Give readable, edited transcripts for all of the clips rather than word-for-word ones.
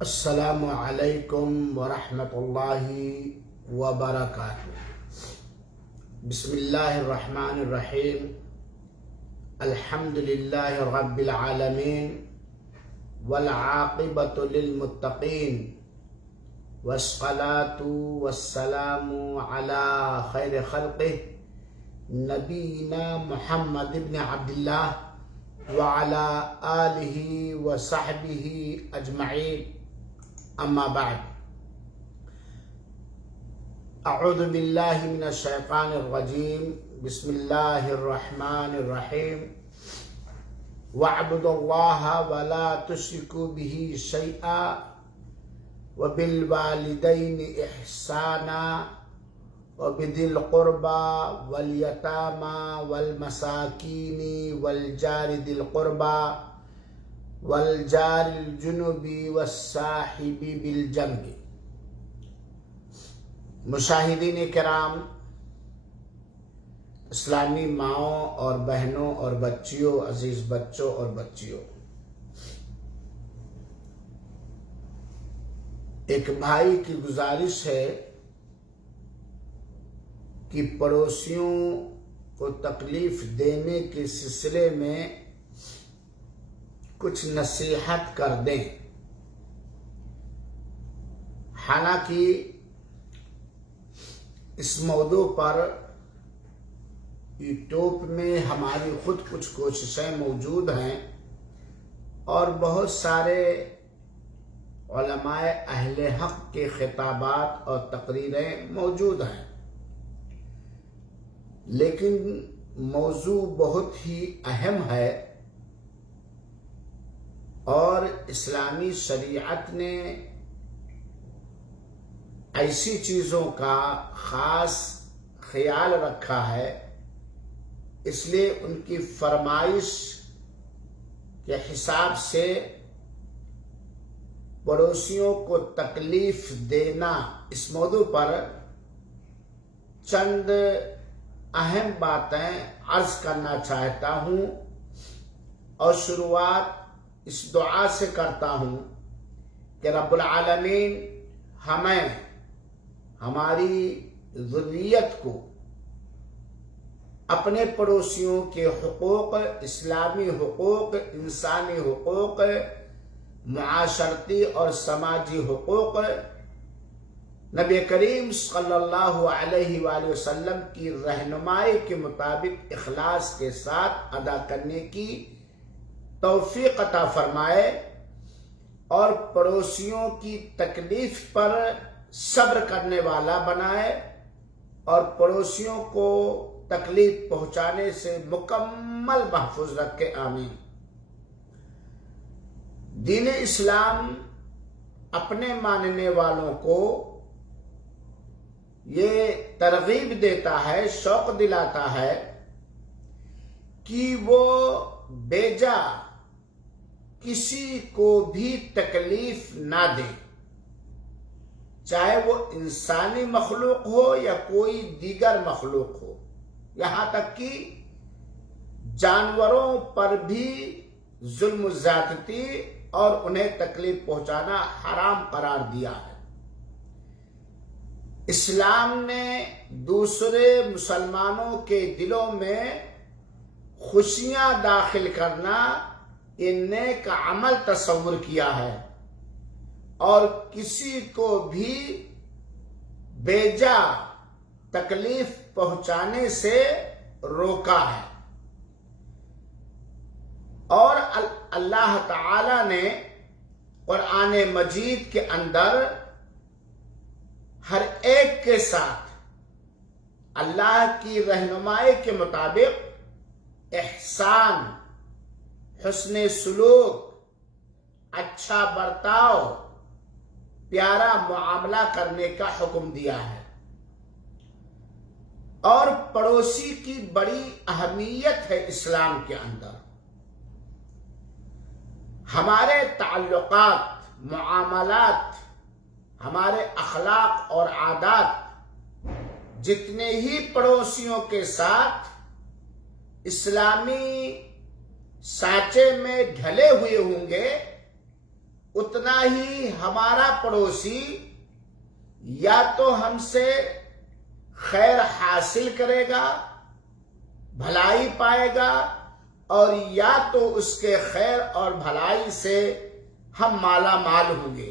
السلام علیکم ورحمۃ اللہ وبرکاتہ۔ بسم اللہ الرحمن الرحیم۔ الحمد للہ رب العالمین والعاقبۃ للمتقین والصلاۃ والسلام علی خیر خلقہ نبینا محمد بن عبداللہ وعلی آلہ وصحبہ اجمعین، اما بعد۔ اعوذ باللہ من الشیطان الرجیم، بسم اللہ الرحمن الرحیم۔ وَاعْبُدُوا اللَّهَ وَلَا تُشْرِكُوا بِهِ شَيْئًا وَبِالْوَالِدَيْنِ إِحْسَانًا وَبِذِي الْقُرْبَى وَالْيَتَامَى وَالْمَسَاكِينِ وَالْجَارِ ذِي الْقُرْبَى والجار الجنب والصاحب بالجنب۔ مشاہدین کرام، اسلامی ماؤں اور بہنوں اور بچیوں، عزیز بچوں اور بچیوں، ایک بھائی کی گزارش ہے کہ پڑوسیوں کو تکلیف دینے کے سلسلے میں کچھ نصیحت کر دیں۔ حالانکہ اس موضوع پر یوٹیوب میں ہماری خود کچھ کوششیں موجود ہیں اور بہت سارے علماء اہل حق کے خطابات اور تقریریں موجود ہیں، لیکن موضوع بہت ہی اہم ہے اور اسلامی شریعت نے ایسی چیزوں کا خاص خیال رکھا ہے، اس لیے ان کی فرمائش کے حساب سے پڑوسیوں کو تکلیف دینا، اس موضوع پر چند اہم باتیں عرض کرنا چاہتا ہوں اور شروعات اس دعا سے کرتا ہوں کہ رب العالمین ہمیں، ہماری ذریت کو اپنے پڑوسیوں کے حقوق، اسلامی حقوق، انسانی حقوق، معاشرتی اور سماجی حقوق، نبی کریم صلی اللہ علیہ وآلہ وسلم کی رہنمائی کے مطابق اخلاص کے ساتھ ادا کرنے کی توفیق عطا فرمائے اور پڑوسیوں کی تکلیف پر صبر کرنے والا بنائے اور پڑوسیوں کو تکلیف پہنچانے سے مکمل محفوظ رکھے، آمین۔ دین اسلام اپنے ماننے والوں کو یہ ترغیب دیتا ہے، شوق دلاتا ہے کہ وہ بیجا کسی کو بھی تکلیف نہ دے، چاہے وہ انسانی مخلوق ہو یا کوئی دیگر مخلوق ہو، یہاں تک کہ جانوروں پر بھی ظلم و زیادتی اور انہیں تکلیف پہنچانا حرام قرار دیا ہے۔ اسلام نے دوسرے مسلمانوں کے دلوں میں خوشیاں داخل کرنا یہ نیک عمل تصور کیا ہے اور کسی کو بھی بیجا تکلیف پہنچانے سے روکا ہے۔ اور اللہ تعالی نے قرآن مجید کے اندر ہر ایک کے ساتھ اللہ کی رہنمائی کے مطابق احسان، حسن سلوک، اچھا برتاؤ، پیارا معاملہ کرنے کا حکم دیا ہے۔ اور پڑوسی کی بڑی اہمیت ہے اسلام کے اندر۔ ہمارے تعلقات، معاملات، ہمارے اخلاق اور عادات جتنے ہی پڑوسیوں کے ساتھ اسلامی سانچے میں ڈھلے ہوئے ہوں گے، اتنا ہی ہمارا پڑوسی یا تو ہم سے خیر حاصل کرے گا، بھلائی پائے گا، اور یا تو اس کے خیر اور بھلائی سے ہم مالا مال ہوں گے۔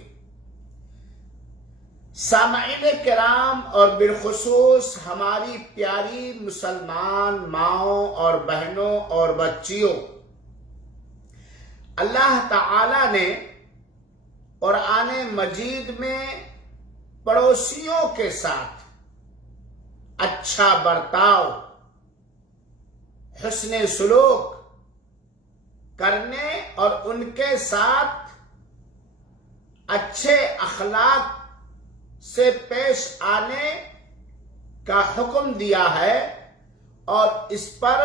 سامعین کرام اور بالخصوص ہماری پیاری مسلمان ماؤں اور بہنوں اور بچیوں، اللہ تعالی نے قرآن مجید میں پڑوسیوں کے ساتھ اچھا برتاؤ، حسن سلوک کرنے اور ان کے ساتھ اچھے اخلاق سے پیش آنے کا حکم دیا ہے، اور اس پر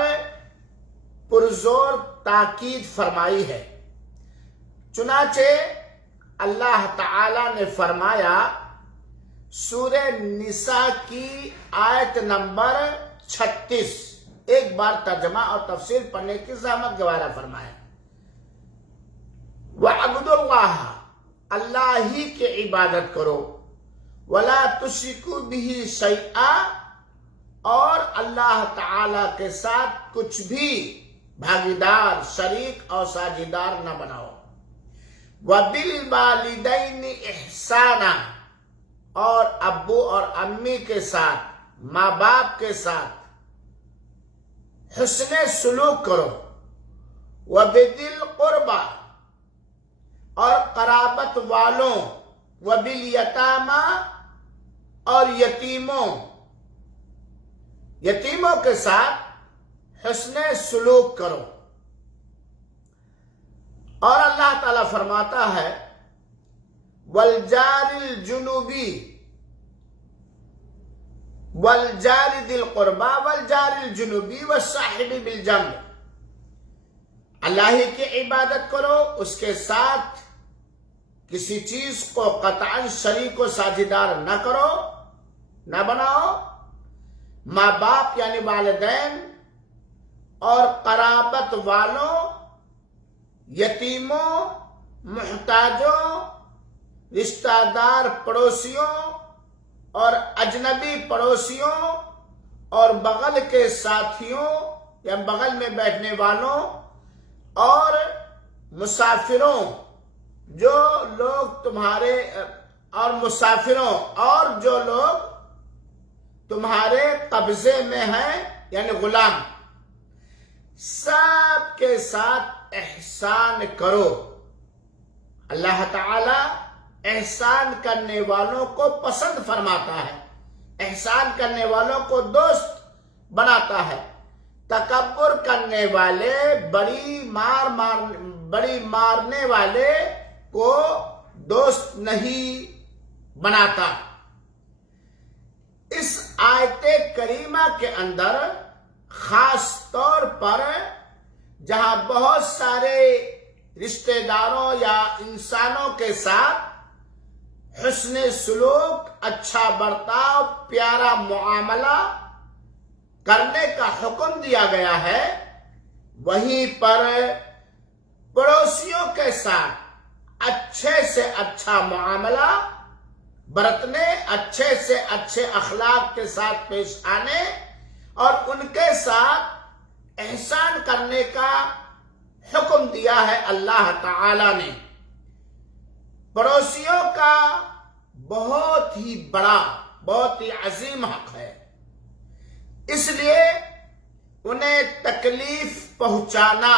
پرزور تاکید فرمائی ہے۔ چنانچہ اللہ تعالی نے فرمایا سورہ نساء کی آیت نمبر 36، ایک بار ترجمہ اور تفسیر پڑھنے کی زحمت گوارا فرمائے۔ وَاعْبُدُوا اللَّهَ، اللہ ہی کی عبادت کرو، وَلَا تُشْرِكُوا بِهِ شَيْئًا، اور اللہ تعالی کے ساتھ کچھ بھی بھاگیدار، شریک اور ساجھیدار نہ بناؤ۔ وَبِالْوَالِدَيْنِ إِحْسَانًا، اور ابو اور امی کے ساتھ، ماں باپ کے ساتھ حسن سلوک کرو۔ وَبِذِي الْقُرْبَى، اور قرابت والوں، وَبِالْيَتَامَى، اور یتیموں کے ساتھ حسن سلوک کرو۔ اور اللہ تعالیٰ فرماتا ہے وَالْجَارِ الْجُنُوبِ وَالْجَارِ ذِي الْقُرْبَى وَالْجَارِ الْجُنُوبِ وَالصَّاحِبِ بِالْجَنبِ، اللہ ہی کی عبادت کرو، اس کے ساتھ کسی چیز کو قطعاً شریک و ساجھیدار نہ کرو، نہ بناؤ۔ ماں باپ یعنی والدین اور قرابت والوں، یتیموں، محتاجوں، رشتہ دار پڑوسیوں اور اجنبی پڑوسیوں اور بغل کے ساتھیوں یا بغل میں بیٹھنے والوں اور مسافروں، جو لوگ تمہارے اور مسافروں اور جو لوگ تمہارے قبضے میں ہیں یعنی غلام، سب کے ساتھ احسان کرو۔ اللہ تعالی احسان کرنے والوں کو پسند فرماتا ہے، احسان کرنے والوں کو دوست بناتا ہے۔ تکبر کرنے والے، بڑی مارنے والے کو دوست نہیں بناتا۔ اس آیت کریمہ کے اندر خاص طور پر جہاں بہت سارے رشتہ داروں یا انسانوں کے ساتھ حسن سلوک، اچھا برتاؤ، پیارا معاملہ کرنے کا حکم دیا گیا ہے، وہیں پر پڑوسیوں کے ساتھ اچھے سے اچھا معاملہ برتنے، اچھے سے اچھے اخلاق کے ساتھ پیش آنے اور ان کے ساتھ احسان کرنے کا حکم دیا ہے اللہ تعالی نے۔ پڑوسیوں کا بہت ہی بڑا، بہت ہی عظیم حق ہے، اس لیے انہیں تکلیف پہنچانا،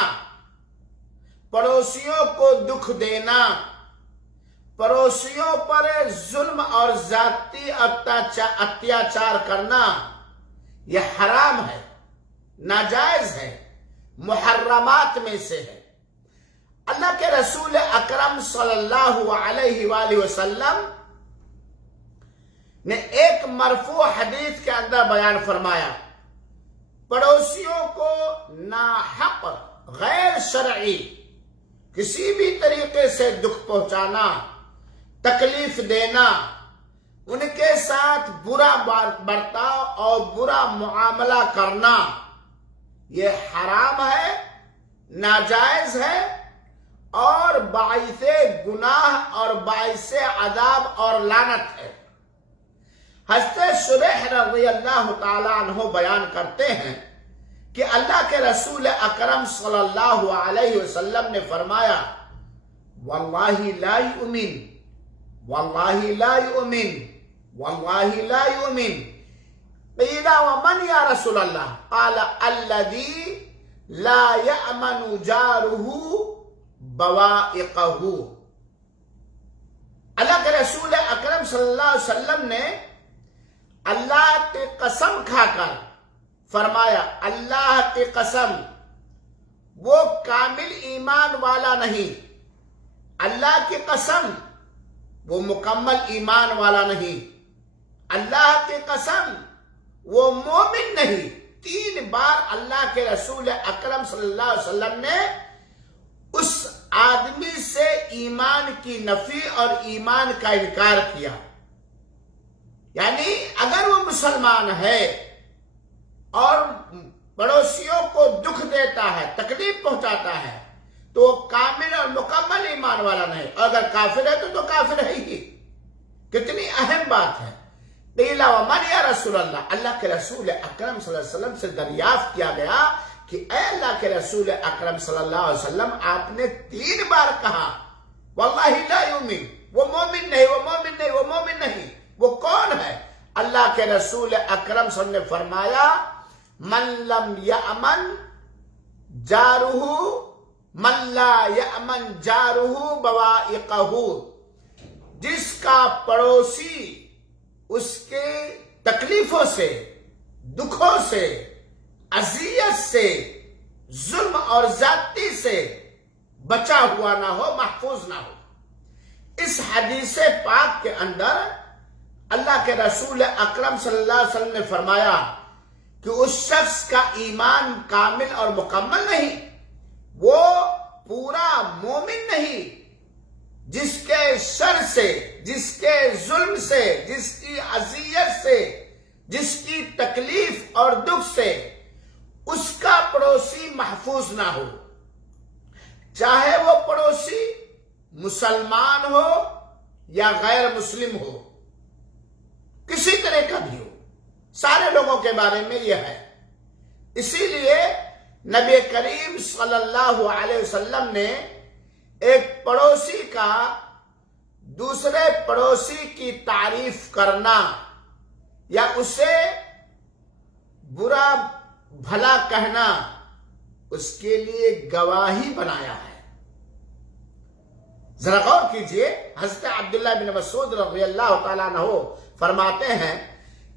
پڑوسیوں کو دکھ دینا، پڑوسیوں پر ظلم اور ذاتی اتیاچار کرنا یہ حرام ہے، ناجائز ہے، محرمات میں سے ہے۔ اللہ کے رسول اکرم صلی اللہ علیہ وآلہ وسلم نے ایک مرفوع حدیث کے اندر بیان فرمایا، پڑوسیوں کو ناحق، غیر شرعی کسی بھی طریقے سے دکھ پہنچانا، تکلیف دینا، ان کے ساتھ برا برتاؤ اور برا معاملہ کرنا یہ حرام ہے، ناجائز ہے اور باعث گناہ اور باعث عذاب اور لعنت ہے۔ حضرت شریح رضی اللہ تعالیٰ عنہ بیان کرتے ہیں کہ اللہ کے رسول اکرم صلی اللہ علیہ وسلم نے فرمایا واللہ لا یؤمن، واللہ لا یؤمن، واللہ لا یؤمن۔ قیل ومن یا رسول اللہ؟ قال الذی لا یأمن جارہ بوائقہ۔ اللہ کے رسول اکرم صلی اللہ علیہ وسلم نے اللہ کی قسم کھا کر فرمایا، اللہ کی قسم وہ کامل ایمان والا نہیں، اللہ کی قسم وہ مکمل ایمان والا نہیں، اللہ کی قسم وہ مومن نہیں۔ 3 بار اللہ کے رسول اکرم صلی اللہ علیہ وسلم نے اس آدمی سے ایمان کی نفی اور ایمان کا انکار کیا۔ یعنی اگر وہ مسلمان ہے اور پڑوسیوں کو دکھ دیتا ہے، تکلیف پہنچاتا ہے، تو وہ کامل اور مکمل ایمان والا نہیں، اور اگر کافر ہے تو کافر ہے ہی۔ کتنی اہم بات ہے۔ قیل ومن یا رسول اللہ؟ اللہ کے رسول اکرم صلی اللہ علیہ وسلم سے دریافت کیا گیا کہ اے اللہ کے رسول اکرم صلی اللہ علیہ وسلم، آپ نے 3 بار کہا واللہ لا یؤمن، وہ مومن نہیں، وہ مومن نہیں، وہ مومن نہیں، وہ کون ہے؟ اللہ کے رسول اکرم صلی اللہ علیہ وسلم نے فرمایا من لم یأمن جارہ، من لا یأمن جارہ بوائقہ، جس کا پڑوسی اس کے تکلیفوں سے، دکھوں سے، اذیت سے، ظلم اور زیادتی سے بچا ہوا نہ ہو، محفوظ نہ ہو۔ اس حدیث پاک کے اندر اللہ کے رسول اکرم صلی اللہ علیہ وسلم نے فرمایا کہ اس شخص کا ایمان کامل اور مکمل نہیں، وہ پورا مومن نہیں، جس کے شر سے، جس کے ظلم سے، جس کی اذیت سے، جس کی تکلیف اور دکھ سے اس کا پڑوسی محفوظ نہ ہو، چاہے وہ پڑوسی مسلمان ہو یا غیر مسلم ہو، کسی طرح کا بھی ہو، سارے لوگوں کے بارے میں یہ ہے۔ اسی لیے نبی کریم صلی اللہ علیہ وسلم نے ایک پڑوسی کا دوسرے پڑوسی کی تعریف کرنا یا اسے برا بھلا کہنا، اس کے لیے گواہی بنایا ہے۔ ذرا غور کیجئے، حضرت عبداللہ بن مسعود رضی اللہ تعالیٰ عنہ فرماتے ہیں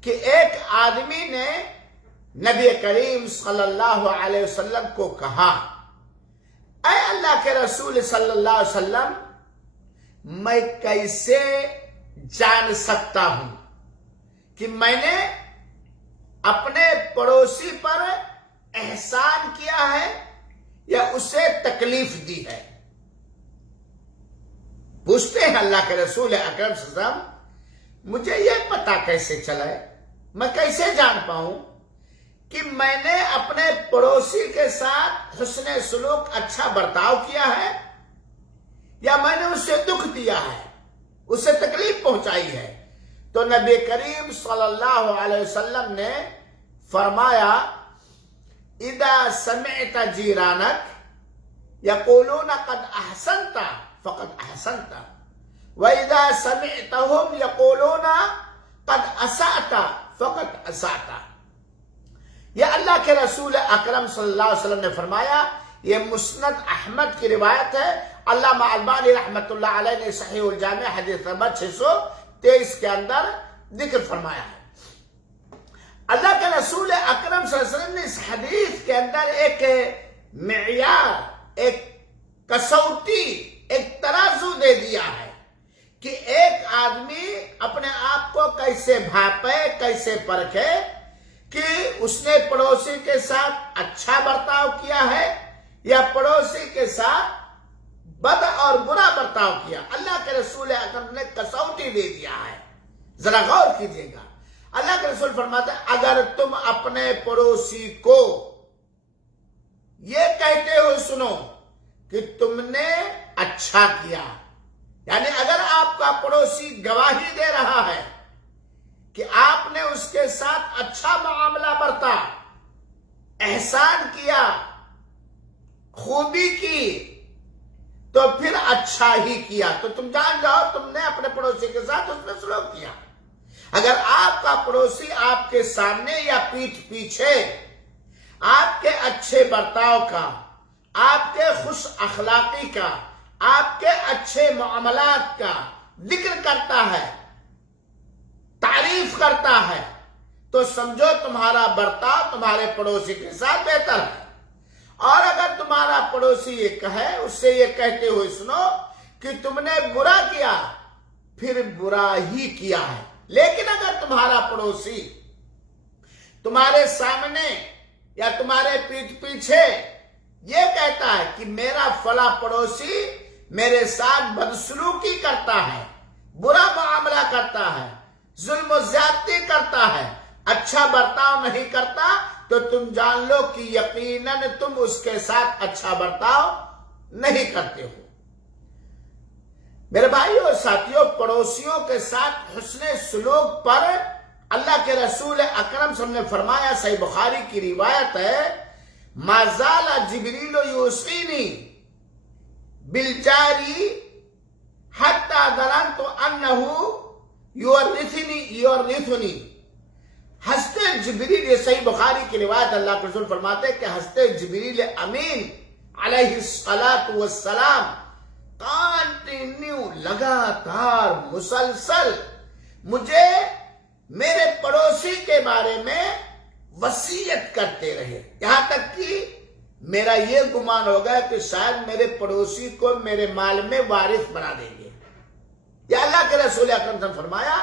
کہ ایک آدمی نے نبی کریم صلی اللہ علیہ وسلم کو کہا، اے اللہ کے رسول صلی اللہ علیہ وسلم، میں کیسے جان سکتا ہوں کہ میں نے اپنے پڑوسی پر احسان کیا ہے یا اسے تکلیف دی ہے؟ پوچھتے ہیں اللہ کے رسول اکرم صلی اللہ علیہ وسلم، مجھے یہ پتا کیسے چلے، میں کیسے جان پاؤں کہ میں نے اپنے پڑوسی کے ساتھ حسن سلوک، اچھا برتاؤ کیا ہے یا میں نے اسے دکھ دیا ہے، اسے تکلیف پہنچائی ہے؟ تو نبی کریم صلی اللہ علیہ وسلم نے فرمایا اذا سمعت جیرانک یقولون قد احسنت فقد احسنت واذا سمعتهم یقولون قد اسأت فقد اسأت۔ یہ اللہ کے رسول اکرم صلی اللہ علیہ وسلم نے فرمایا، یہ مسند احمد کی روایت ہے، علامہ البانی رحمت اللہ علیہ نے صحیح الجامع حدیث نمبر 623 کے اندر ذکر فرمایا ہے۔ اللہ کے رسول اکرم صلی اللہ علیہ وسلم نے اس حدیث کے اندر ایک معیار، ایک کسوٹی، ایک ترازو دے دیا ہے کہ ایک آدمی اپنے آپ کو کیسے بھاپے، کیسے پرکھے کہ اس نے پڑوسی کے ساتھ اچھا برتاؤ کیا ہے یا پڑوسی کے ساتھ بد اور برا برتاؤ کیا۔ اللہ کے رسول اکرم نے کسوٹی دے دیا ہے۔ ذرا غور کیجئے گا، اللہ کے رسول فرماتے ہیں اگر تم اپنے پڑوسی کو یہ کہتے ہو سنو کہ تم نے اچھا کیا. یعنی اگر آپ کا پڑوسی گواہی دے رہا ہے کہ آپ نے اس کے ساتھ اچھا معاملہ برتا، احسان کیا، خوبی کی، تو پھر اچھا ہی کیا، تو تم جان جاؤ تم نے اپنے پڑوسی کے ساتھ اس نے سلوک کیا. اگر آپ کا پڑوسی آپ کے سامنے یا پیٹھ پیچھے آپ کے اچھے برتاؤ کا، آپ کے خوش اخلاقی کا، آپ کے اچھے معاملات کا ذکر کرتا ہے، تعریف کرتا ہے، تو سمجھو تمہارا برتاؤ تمہارے پڑوسی کے ساتھ بہتر ہے. اور اگر تمہارا پڑوسی یہ کہے، اس سے یہ کہتے ہوئے سنو کہ تم نے برا کیا، پھر برا ہی کیا ہے. لیکن اگر تمہارا پڑوسی تمہارے سامنے یا تمہارے پیٹھ پیچھے یہ کہتا ہے کہ میرا فلاں پڑوسی میرے ساتھ بدسلوکی کرتا ہے، برا معاملہ کرتا ہے، ظلم و زیادتی کرتا ہے، اچھا برتاؤ نہیں کرتا، تو تم جان لو کہ یقیناً تم اس کے ساتھ اچھا برتاؤ نہیں کرتے ہو. میرے بھائیو اور ساتھیو، پڑوسیوں کے ساتھ حسن سلوک پر اللہ کے رسول اکرم صلی اللہ علیہ وسلم نے فرمایا، صحیح بخاری کی روایت ہے، ما زال جبریل یوصینی بالجاری حتی ظننت انہ یورثنی. حضرت جبریل، یہ صحیح بخاری کی روایت، اللہ کے رسول فرماتے ہیں کہ حضرت جبریل امین علیہ السلام کنٹینیو، لگاتار، مسلسل مجھے میرے پڑوسی کے بارے میں وصیت کرتے رہے، یہاں تک کہ میرا یہ گمان ہو گیا کہ شاید میرے پڑوسی کو میرے مال میں وارث بنا دیں گے. یہ اللہ کے رسول اکرم نے فرمایا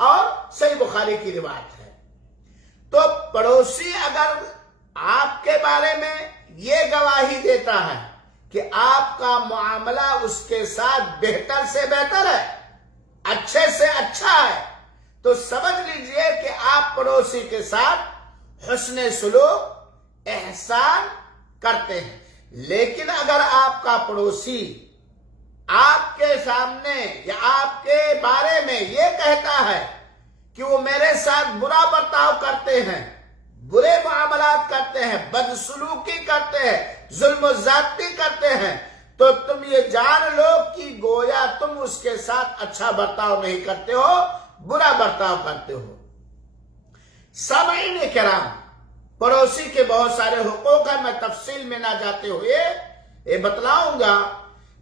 اور صحیح بخاری کی روایت ہے. تو پڑوسی اگر آپ کے بارے میں یہ گواہی دیتا ہے کہ آپ کا معاملہ اس کے ساتھ بہتر سے بہتر ہے، اچھے سے اچھا ہے، تو سمجھ لیجئے کہ آپ پڑوسی کے ساتھ حسن سلوک، احسان کرتے ہیں. لیکن اگر آپ کا پڑوسی آپ کے سامنے یا آپ کے بارے میں یہ کہتا ہے کہ وہ میرے ساتھ برا برتاؤ کرتے ہیں، برے معاملات کرتے ہیں، بدسلوکی کرتے ہیں، ظلم و زیادتی کرتے ہیں، تو تم یہ جان لو کہ گویا تم اس کے ساتھ اچھا برتاؤ نہیں کرتے ہو، برا برتاؤ کرتے ہو. سامعین کرام، پڑوسی کے بہت سارے حقوق ہیں. میں تفصیل میں نہ جاتے ہوئے یہ بتلاؤں گا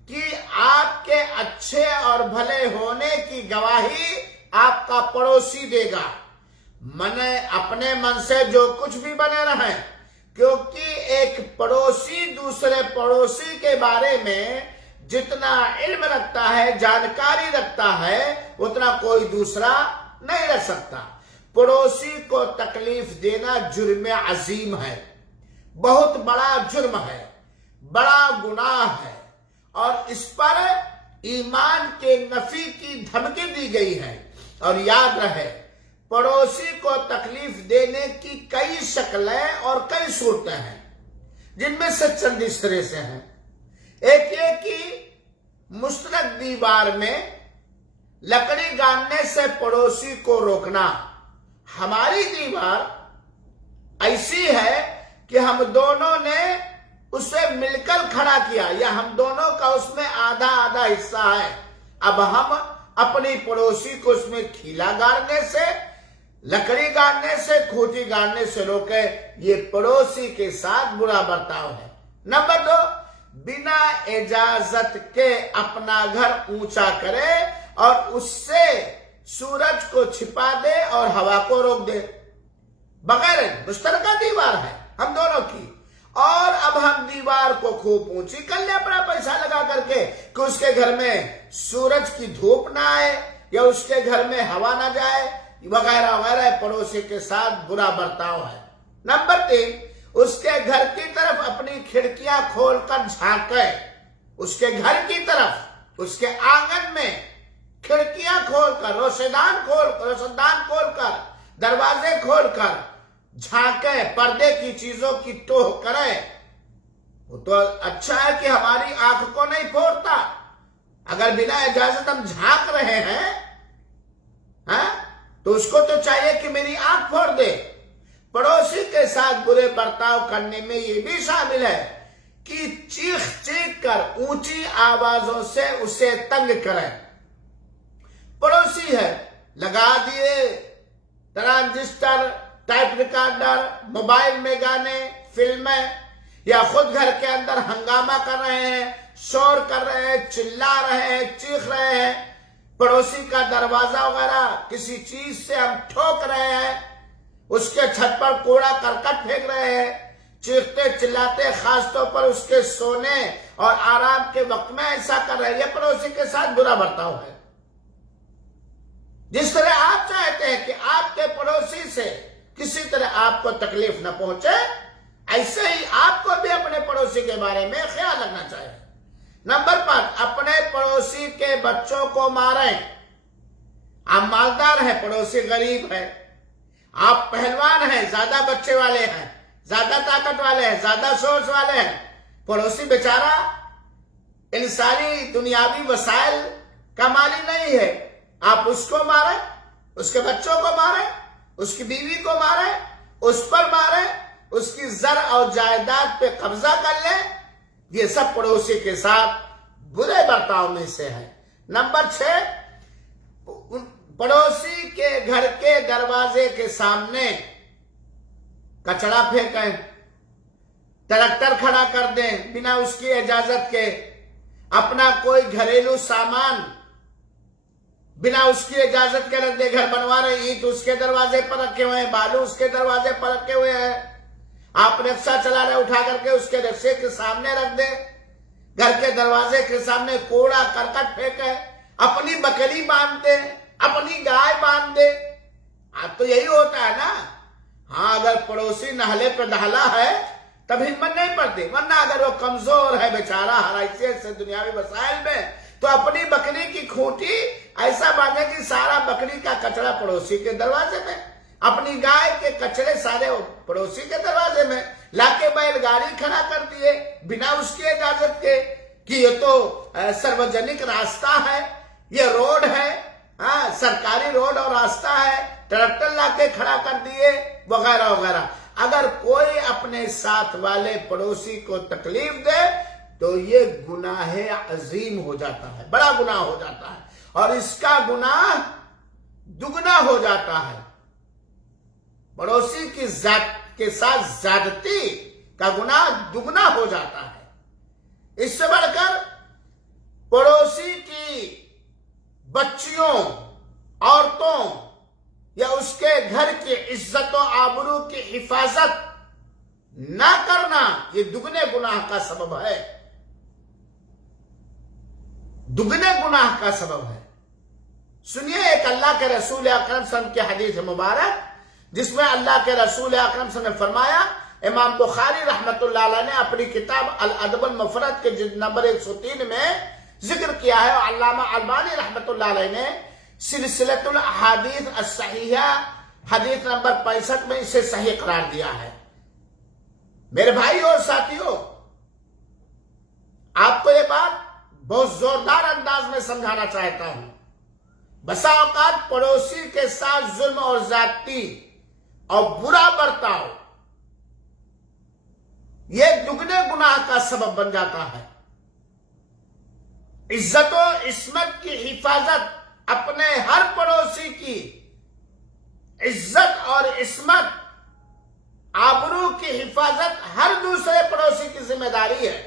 کہ آپ کے اچھے اور بھلے ہونے کی گواہی آپ کا پڑوسی دے گا. اپنے من سے جو کچھ بھی بنے رہیں، کیونکہ ایک پڑوسی دوسرے پڑوسی کے بارے میں جتنا علم رکھتا ہے، جانکاری رکھتا ہے، اتنا کوئی دوسرا نہیں رکھ سکتا. پڑوسی کو تکلیف دینا جرم عظیم ہے، بہت بڑا جرم ہے، بڑا گناہ ہے، اور اس پر ایمان کے نفی کی دھمکی دی گئی ہے. اور یاد رہے، پڑوسی کو تکلیف دینے کی کئی شکلیں اور کئی صورتیں ہیں، جن میں سے چند اس طرح سے ہیں. ایک یہ کہ مشترک دیوار میں لکڑی گاڑنے سے پڑوسی کو روکنا. ہماری دیوار ایسی ہے کہ ہم دونوں نے اسے مل کر کھڑا کیا، یا ہم دونوں کا اس میں آدھا آدھا حصہ ہے. اب ہم اپنی پڑوسی کو اس میں کھیلا گاڑنے سے، لکڑی گاڑنے سے، کھوٹی گاڑنے سے روکے، یہ پڑوسی کے ساتھ برا برتاؤ ہے. نمبر 2، بنا اجازت کے اپنا گھر اونچا کرے اور اس سے سورج کو چھپا دے اور ہوا کو روک دے. بغیر مشترکہ دیوار ہے ہم دونوں کی، اور اب ہم دیوار کو خوب اونچی کر لیں اپنا پیسہ لگا کر کے کہ اس کے گھر میں سورج کی دھوپ نہ آئے یا اس کے گھر میں ہوا نہ جائے وغیرہ وغیرہ. پڑوسی کے ساتھ برا برتاؤ ہے. نمبر 3، اس کے گھر کی طرف اپنی کھڑکیاں کھول کر جھانکے، اس کے گھر کی طرف، اس کے آنگن میں کھڑکیاں کھول کر، روشندان کھول کر، دروازے کھول کر جھانکے، پردے کی چیزوں کی ٹوہ کرے. وہ تو اچھا ہے کہ ہماری آنکھ کو نہیں پھوڑتا، اگر بنا اجازت ہم جھانک رہے ہیں تو اس کو تو چاہیے کہ میری آنکھ پھوڑ دے۔ پڑوسی کے ساتھ برے برتاؤ کرنے میں یہ بھی شامل ہے کہ چیخ چیخ کر اونچی آوازوں سے اسے تنگ کریں۔ پڑوسی ہے، لگا دیے ٹرانزسٹر، ٹائپ ریکارڈر، موبائل میں گانے، فلمیں، یا خود گھر کے اندر ہنگامہ کر رہے ہیں، شور کر رہے ہیں، چلا رہے ہیں، چیخ رہے ہیں، پڑوسی کا دروازہ وغیرہ کسی چیز سے ہم ٹھوک رہے ہیں، اس کے چھت پر کوڑا کرکٹ پھینک رہے ہیں، چیختے چلاتے، خاص طور پر اس کے سونے اور آرام کے وقت میں ایسا کر رہے ہیں، یہ پڑوسی کے ساتھ برا برتاؤ ہے۔ جس طرح آپ چاہتے ہیں کہ آپ کے پڑوسی سے کسی طرح آپ کو تکلیف نہ پہنچے، ایسے ہی آپ کو بھی اپنے پڑوسی کے بارے میں خیال رکھنا چاہیے۔ نمبر 5، اپنے پڑوسی کے بچوں کو ماریں۔ آپ مالدار ہیں، پڑوسی غریب ہے، آپ پہلوان ہیں، زیادہ بچے والے ہیں، زیادہ طاقت والے ہیں، زیادہ سورس والے ہیں، پڑوسی بیچارہ ان ساری دنیاوی وسائل کا مالی نہیں ہے، آپ اس کو ماریں، اس کے بچوں کو ماریں، اس کی بیوی کو ماریں، اس پر ماریں، اس کی زر اور جائیداد پہ قبضہ کر لیں، یہ سب پڑوسی کے ساتھ برے برتاؤ میں سے ہے۔ نمبر 6، پڑوسی کے گھر کے دروازے کے سامنے کچرا پھینکیں، ٹریکٹر کھڑا کر دیں بنا اس کی اجازت کے، اپنا کوئی گھریلو سامان بنا اس کی اجازت کے رکھ دے، گھر بنوا رہے ہیں، اینٹ اس کے دروازے پر رکھے ہوئے ہیں، بالو اس کے دروازے پر رکھے ہوئے ہیں، آپ رکشہ چلا رہے اٹھا کر کے اس کے رکشے کے سامنے رکھ دیں، گھر کے دروازے کے سامنے کوڑا کرکٹ پھینکے، اپنی بکری باندھ دیں، اپنی گائے باندھ دیں، اب تو یہی ہوتا ہے نا۔ ہاں، اگر پڑوسی نہلے پہ دہلا ہے تب ہمت نہیں پڑتی، ورنہ اگر وہ کمزور ہے بیچارہ ہر حیثیت سے دنیاوی وسائل میں، تو اپنی بکری کی کھوٹی ایسا باندھے کہ سارا بکری کا کچرا پڑوسی کے دروازے میں، اپنی گائے کے کچرے سارے پڑوسی کے دروازے میں، لا کے بیل گاڑی کھڑا کر دیے بنا اس کی اجازت کے کہ یہ تو سروجنک راستہ ہے، یہ روڈ ہے، سرکاری روڈ اور راستہ ہے، ٹریکٹر لا کے کھڑا کر دیے وغیرہ وغیرہ۔ اگر کوئی اپنے ساتھ والے پڑوسی کو تکلیف دے تو یہ گناہ عظیم ہو جاتا ہے، بڑا گناہ ہو جاتا ہے، اور اس کا گناہ دگنا ہو جاتا ہے۔ پڑوسی کی ذات کے ساتھ زیادتی کا گناہ دگنا ہو جاتا ہے۔ اس سے بڑھ کر پڑوسی کی بچیوں، عورتوں یا اس کے گھر کی عزت و آبرو کی حفاظت نہ کرنا یہ دگنے گناہ کا سبب ہے، دگنے گناہ کا سبب ہے۔ سنیے ایک اللہ کے رسول اکرم صلی اللہ علیہ وسلم کی حدیث مبارک، جس میں اللہ کے رسول اکرم صلی اللہ علیہ وسلم نے فرمایا، امام بخاری رحمت اللہ علیہ نے اپنی کتاب الادب المفرد کے جلد نمبر 103 میں ذکر کیا ہے، اور علامہ البانی رحمت اللہ علیہ نے سلسلۃ الاحادیث الصحیحہ حدیث نمبر 65 میں اسے صحیح قرار دیا ہے۔ میرے بھائی اور ساتھیوں، آپ کو یہ بات بہت زوردار انداز میں سمجھانا چاہتا ہوں، بسا اوقات پڑوسی کے ساتھ ظلم اور زیادتی اور برا برتاؤ یہ دگنے گناہ کا سبب بن جاتا ہے۔ عزت و عصمت کی حفاظت، اپنے ہر پڑوسی کی عزت اور عصمت، آبرو کی حفاظت ہر دوسرے پڑوسی کی ذمہ داری ہے۔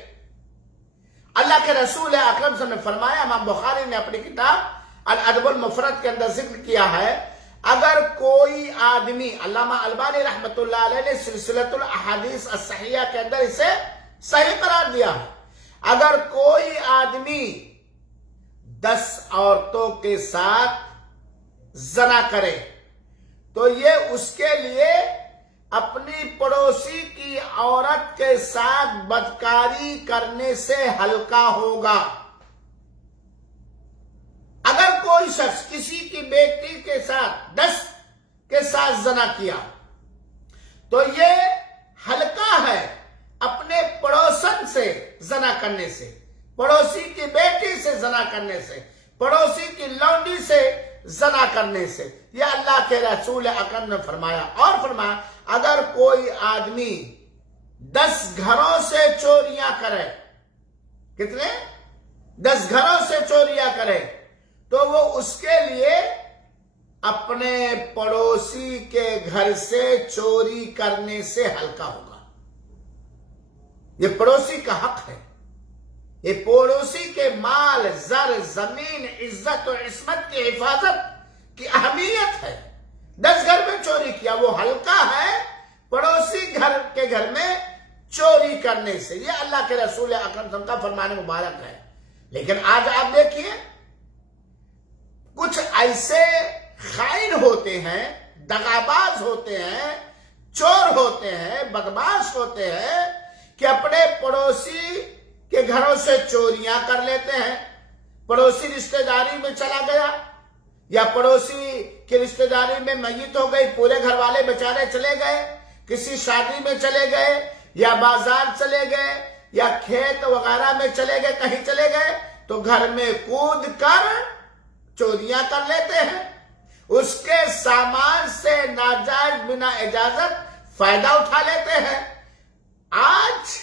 اللہ کے رسول اکرم صلی اللہ علیہ وسلم نے فرمایا، امام بخاری نے اپنی کتاب الادب المفرد کے اندر ذکر کیا ہے، اگر کوئی آدمی، علامہ البانی رحمت اللہ علیہ نے سلسلۃ الاحادیث الصحیحہ کے اندر اسے صحیح قرار دیا ہے، اگر کوئی آدمی 10 عورتوں کے ساتھ زنا کرے تو یہ اس کے لیے اپنی پڑوسی کی عورت کے ساتھ بدکاری کرنے سے ہلکا ہوگا۔ اگر کوئی شخص کسی کی بیٹی کے ساتھ 10 کے ساتھ زنا کیا تو یہ ہلکا ہے اپنے پڑوسن سے زنا کرنے سے، پڑوسی کی بیٹی سے زنا کرنے سے، پڑوسی کی لونڈی سے زنا کرنے سے، یہ اللہ کے رسول اکرم نے فرمایا۔ اور فرمایا اگر کوئی آدمی 10 گھروں سے چوریاں کرے، کتنے؟ 10 گھروں سے چوریاں کرے، تو وہ اس کے لیے اپنے پڑوسی کے گھر سے چوری کرنے سے ہلکا ہوگا۔ یہ پڑوسی کا حق ہے، یہ پڑوسی کے مال، زر، زمین، عزت و عصمت کی حفاظت کی اہمیت ہے۔ 10 گھر میں چوری کیا، وہ ہلکا ہے پڑوسی گھر کے گھر میں چوری کرنے سے۔ یہ اللہ کے رسول اکرم صلی اللہ علیہ وسلم کا فرمان مبارک ہے۔ لیکن آج آپ دیکھیے کچھ ایسے خائن ہوتے ہیں، دغاباز ہوتے ہیں، چور ہوتے ہیں، بدماش ہوتے ہیں کہ اپنے پڑوسی کے گھروں سے چوریاں کر لیتے ہیں۔ پڑوسی رشتہ داری میں چلا گیا یا پڑوسی کی رشتہ داری میں میت ہو گئی، پورے گھر والے بیچارے چلے گئے، کسی شادی میں چلے گئے یا بازار چلے گئے یا کھیت وغیرہ میں چلے گئے، کہیں چلے گئے تو گھر میں کود کر چوریاں کر لیتے ہیں، اس کے سامان سے ناجائز بنا اجازت فائدہ اٹھا لیتے ہیں۔ آج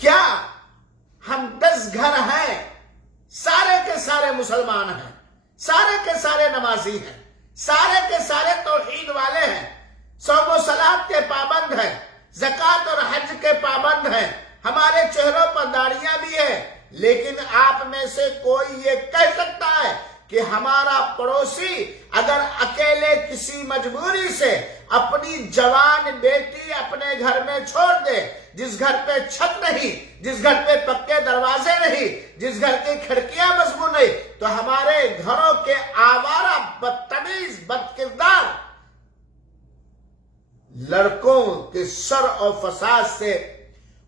کیا ہم 10 گھر ہیں، سارے کے سارے مسلمان ہیں، سارے کے سارے نمازی ہیں، سارے کے سارے توحید والے ہیں، صوم و صلات کے پابند ہیں، زکوٰۃ اور حج کے پابند ہیں، ہمارے چہروں پر داڑیاں بھی ہیں، لیکن آپ میں سے کوئی یہ کہہ سکتا ہے کہ ہمارا پڑوسی اگر اکیلے کسی مجبوری سے اپنی جوان بیٹی اپنے گھر میں چھوڑ دے، جس گھر پہ چھت نہیں، جس گھر پہ پکے دروازے نہیں، جس گھر کی کھڑکیاں مضبوط نہیں، تو ہمارے گھروں کے آوارہ، بدتمیز، بدکردار لڑکوں کے شر اور فساد سے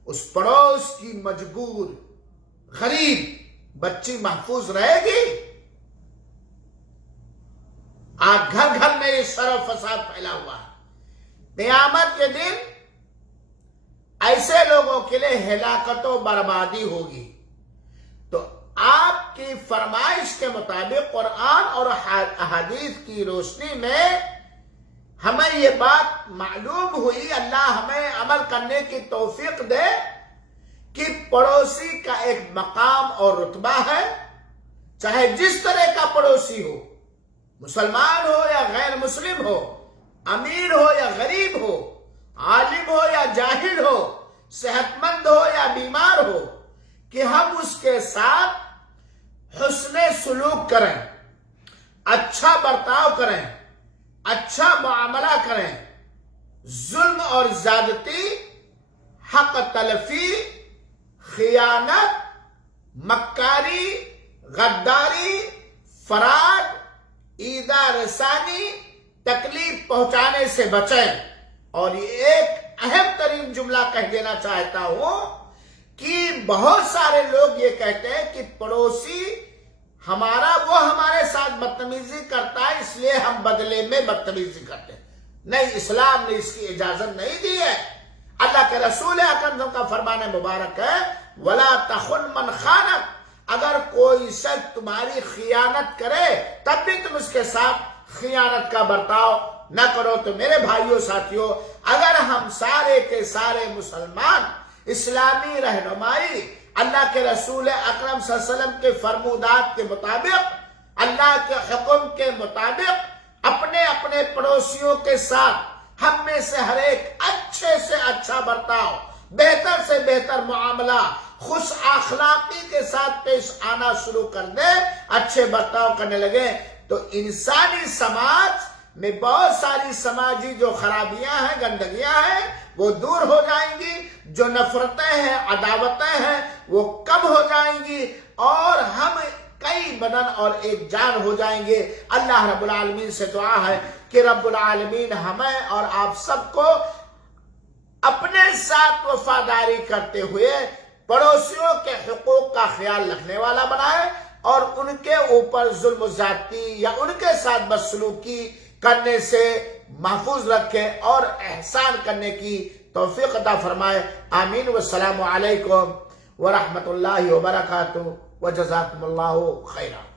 اس پڑوس کی مجبور غریب بچی محفوظ رہے گی؟ آج گھر گھر میں یہ شر و فساد پھیلا ہوا ہے۔ قیامت کے دن ایسے لوگوں کے لیے ہلاکت و بربادی ہوگی۔ تو آپ کی فرمائش کے مطابق قرآن اور احادیث کی روشنی میں ہمیں یہ بات معلوم ہوئی، اللہ ہمیں عمل کرنے کی توفیق دے کہ پڑوسی کا ایک مقام اور رتبہ ہے، چاہے جس طرح کا پڑوسی ہو، مسلمان ہو یا غیر مسلم ہو، امیر ہو یا غریب ہو، عالم ہو یا جاہل ہو، صحت مند ہو یا بیمار ہو، کہ ہم اس کے ساتھ حسن سلوک کریں، اچھا برتاؤ کریں، اچھا معاملہ کریں، ظلم اور زیادتی، حق تلفی، خیانت، مکاری، غداری، فراڈ، ایذا رسانی، تکلیف پہنچانے سے بچیں۔ اور یہ ایک اہم ترین جملہ کہہ دینا چاہتا ہوں کہ بہت سارے لوگ یہ کہتے ہیں کہ پڑوسی ہمارا، وہ ہمارے ساتھ بدتمیزی کرتا ہے اس لیے ہم بدلے میں بدتمیزی کرتے ہیں۔ نہیں، اسلام نے اس کی اجازت نہیں دی ہے۔ اللہ کے رسول اکرم کا فرمان مبارک ہے وَلَا تَخُنْ مَنْ خَانَكَ، اگر کوئی شخص تمہاری خیانت کرے تب بھی تم اس کے ساتھ خیانت کا برتاؤ نہ کرو۔ تو میرے بھائیوں ساتھیوں، اگر ہم سارے کے سارے مسلمان اسلامی رہنمائی، اللہ کے رسول اکرم صلی اللہ علیہ وسلم کے فرمودات کے مطابق، اللہ کے حکم کے مطابق اپنے اپنے پڑوسیوں کے ساتھ ہم میں سے ہر ایک اچھے سے اچھا برتاؤ، بہتر سے بہتر معاملہ، خوش اخلاقی کے ساتھ پیش آنا شروع کر دے، اچھے برتاؤ کرنے لگے، تو انسانی سماج میں بہت ساری سماجی جو خرابیاں ہیں، گندگیاں ہیں، وہ دور ہو جائیں گی، جو نفرتیں ہیں، عداوتیں ہیں، وہ کم ہو جائیں گی، اور ہم کئی بدن اور ایک جان ہو جائیں گے۔ اللہ رب العالمین سے دعا ہے کہ رب العالمین ہمیں اور آپ سب کو اپنے ساتھ وفاداری کرتے ہوئے پڑوسیوں کے حقوق کا خیال رکھنے والا بنائے، اور ان کے اوپر ظلم و زیادتی یا ان کے ساتھ بدسلوکی کرنے سے محفوظ رکھے اور احسان کرنے کی توفیق عطا فرمائے۔ آمین۔ والسلام علیکم ورحمۃ اللہ وبرکاتہ وجزاکم اللہ خیرا.